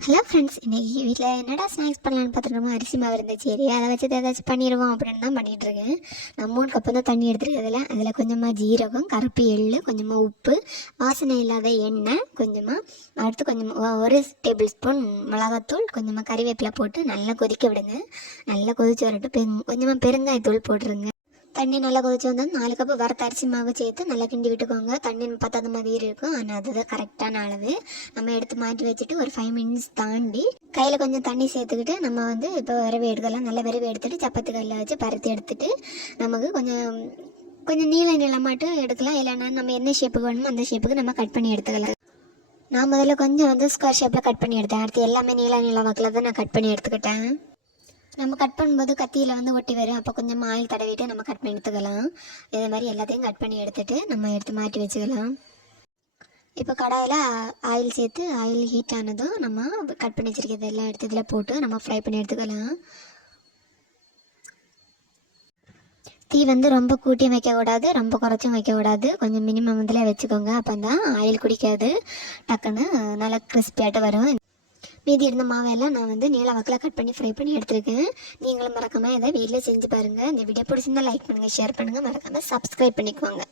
Hello friends, இன்றைக்கி வீட்டில் என்னடா ஸ்நாக்ஸ் பண்ணலான்னு பார்த்துட்டு அரிசி மாவு இருந்துச்சு. சரி அதை வச்சு ஏதாச்சும் பண்ணிடுவோம் அப்படின்னு தான் பண்ணிகிட்ருக்கேன். நான் 3 கப்பு தான் தண்ணி எடுத்துருக்கேன். அதில் கொஞ்சமாக ஜீரகம், கருப்பு எள்ளு, கொஞ்சமாக உப்பு, வாசனை இல்லாத எண்ணெய் கொஞ்சமாக, அடுத்து கொஞ்சமாக 1 டேபிள் ஸ்பூன் மிளகாத்தூள், கொஞ்சமாக கறிவேப்பிலை போட்டு நல்லா கொதிக்க விடுங்க. நல்லா கொதிச்சு வரட்டும். கொஞ்சமாக பெருங்காயத்தூள் போட்டுருங்க. தண்ணி நல்லா கொதிச்சு வந்தால் 4 கப்பு வறுத்த அரிசி மாவு சேர்த்து நல்லா கிண்டி விட்டுக்கோங்க. தண்ணி பத்தாத மாதிரி இருக்கும், ஆனால் அதுதான் கரெக்டான அளவு. நம்ம எடுத்து மாட்டி வச்சுட்டு ஒரு 5 மினிட்ஸ் தாண்டி கையில் கொஞ்சம் தண்ணி சேர்த்துக்கிட்டு நம்ம இப்போ விரவி எடுக்கலாம். நல்லா விரவி எடுத்துகிட்டு சப்பாத்தி கல்லில் வச்சு பருத்தி எடுத்துகிட்டு நமக்கு கொஞ்சம் கொஞ்சம் நீளமாட்டு எடுக்கலாம். இல்லைன்னா நம்ம என்ன ஷேப்புக்கு வேணுமோ அந்த ஷேப்புக்கு நம்ம கட் பண்ணி எடுத்துக்கலாம். நான் முதல்ல கொஞ்சம் ஸ்கொயர் ஷேப்பில் கட் பண்ணி எடுத்தேன். அடுத்து எல்லாமே நீள வாக்கில் தான் நான் கட் பண்ணி எடுத்துக்கிட்டேன். நம்ம கட் பண்ணும்போது கத்தியில் ஒட்டி வரும். அப்போ கொஞ்சம் ஆயில் தடவிட்டு நம்ம கட் பண்ணி எடுத்துக்கலாம். இதே மாதிரி எல்லாத்தையும் கட் பண்ணி எடுத்துகிட்டு நம்ம எடுத்து மாட்டி வச்சுக்கலாம். இப்போ கடாயில் ஆயில் சேர்த்து ஆயில் ஹீட் ஆனதும் நம்ம கட் பண்ணி வச்சுருக்கிறது எல்லாம் எடுத்து இதில் போட்டு நம்ம ஃப்ரை பண்ணி எடுத்துக்கலாம். தீ ரொம்ப கூட்டியும் வைக்கக்கூடாது, ரொம்ப குறைச்சும் வைக்கக்கூடாது. கொஞ்சம் மினிமம் இதில் வச்சுக்கோங்க. அப்போ தான் ஆயில் குடிக்காது, டக்குன்னு நல்லா கிறிஸ்பியாட்டு வரும். மீதி இருந்த மாவையெல்லாம் நான் நீல வாக்கில் கட் பண்ணி ஃப்ரை பண்ணி எடுத்துருக்கேன். நீங்களும் மறக்காமல் இதை வீட்டில் செஞ்சு பாருங்கள். இந்த வீடியோ பிடிச்சிருந்தால் லைக் பண்ணுங்கள், ஷேர் பண்ணுங்கள், மறக்காமல் சப்ஸ்கிரைப் பண்ணிக்குவாங்க.